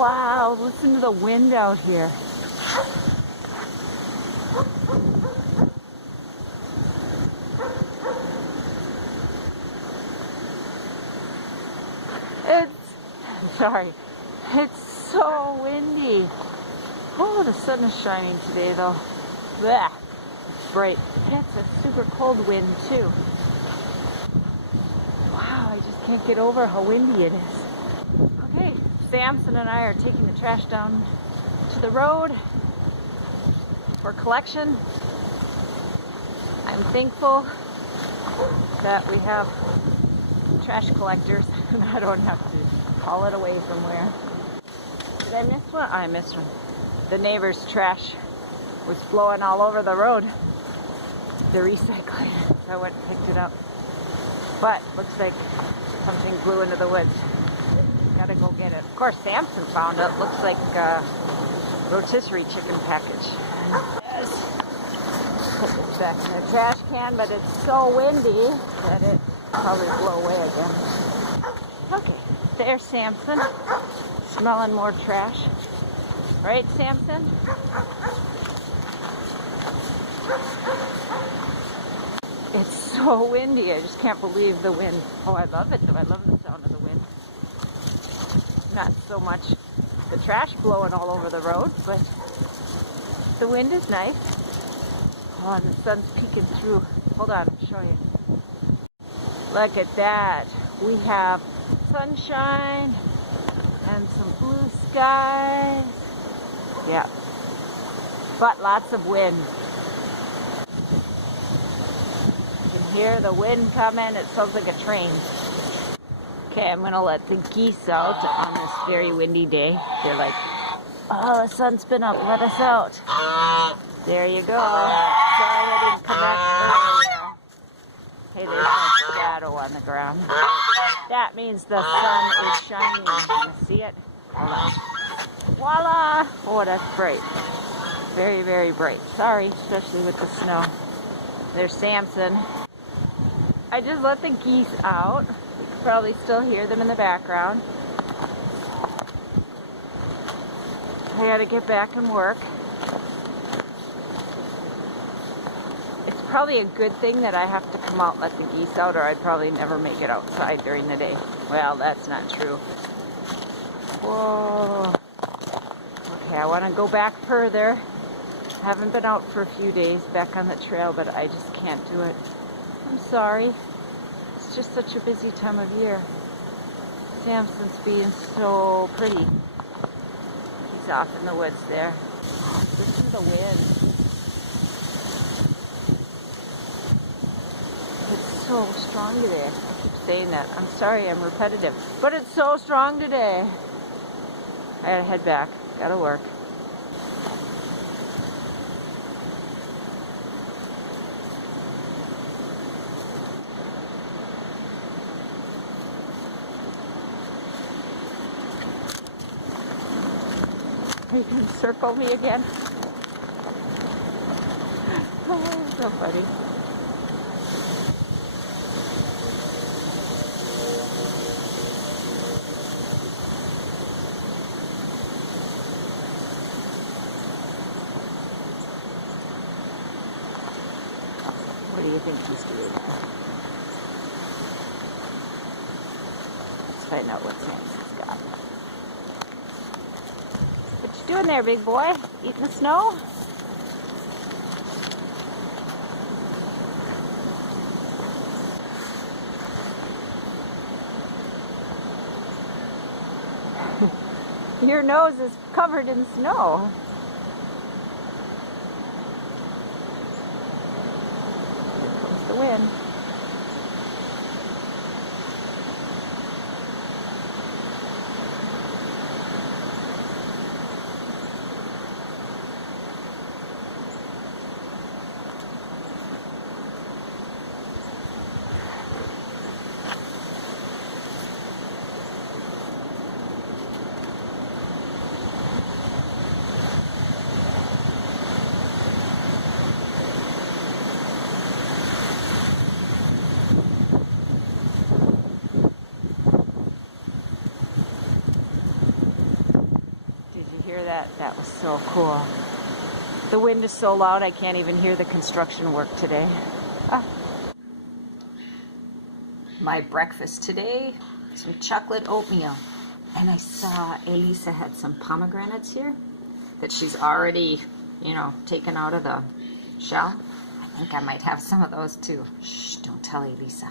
Wow, listen to the wind out here. It's so windy. Oh, the sun is shining today though. Blech. It's bright. It's a super cold wind too. Wow, I just can't get over how windy it is. Okay, Samson and I are taking the trash down to the road for collection. I'm thankful that we have trash collectors and I don't have to haul it away somewhere. Did I miss one? I missed one. The neighbor's trash was blowing all over the road. The recycling. So I went and picked it up. But looks like something blew into the woods. Gotta go get it. Of course, Samson found it. Looks like a rotisserie chicken package. Yes. Put this back in the trash can, but it's so windy that it probably blow away again. Okay, there's Samson. Smelling more trash. Right, Samson? It's so windy. I just can't believe the wind. Oh, I love it though. I love the sound of the wind. Not so much the trash blowing all over the road, but the wind is nice. Oh, and the sun's peeking through. Hold on, I'll show you. Look at that. We have sunshine and some blue skies. Yeah, but lots of wind. You can hear the wind coming. It sounds like a train. Okay, I'm gonna let the geese out on this very windy day. They're like, oh, the sun's been up, let us out. There you go. Sorry I didn't come back earlier. Hey, there's a shadow on the ground. That means the sun is shining. Can you see it? Hold on. Voila! Oh, that's bright. Very, very bright. Sorry, especially with the snow. There's Samson. I just let the geese out. You can probably still hear them in the background. I gotta get back and work. It's probably a good thing that I have to come out and let the geese out, or I'd probably never make it outside during the day. Well, that's not true. Whoa. Okay, I want to go back further. Haven't been out for a few days back on the trail, but I just can't do it. I'm sorry. It's just such a busy time of year. Samson's being so pretty. He's off in the woods there. Listen to the wind. It's so strong today. I keep saying that. I'm sorry, I'm repetitive. But it's so strong today. I gotta head back. Gotta work. Are you gonna circle me again? Oh, so funny. What do you think he's doing? Let's find out what Samson's got. What you doing there, big boy? Eating the snow? Your nose is covered in snow. The wind. that? That was so cool. The wind is so loud I can't even hear the construction work today. Ah. My breakfast today, some chocolate oatmeal. And I saw Elisa had some pomegranates here that she's already, you know, taken out of the shell. I think I might have some of those too. Shh, don't tell Elisa.